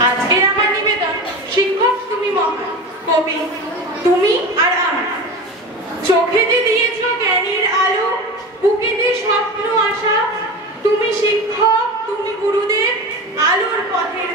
আজকের আমার নিবেদন, শিক্ষক তুমি মহান, কবি তুমি আর আমি। চোখেতে দিয়েছ জ্ঞানের আলো, বুকেতে স্বপ্ন আশা। তুমি শিক্ষক, তুমি গুরুদেব, আলোর পথের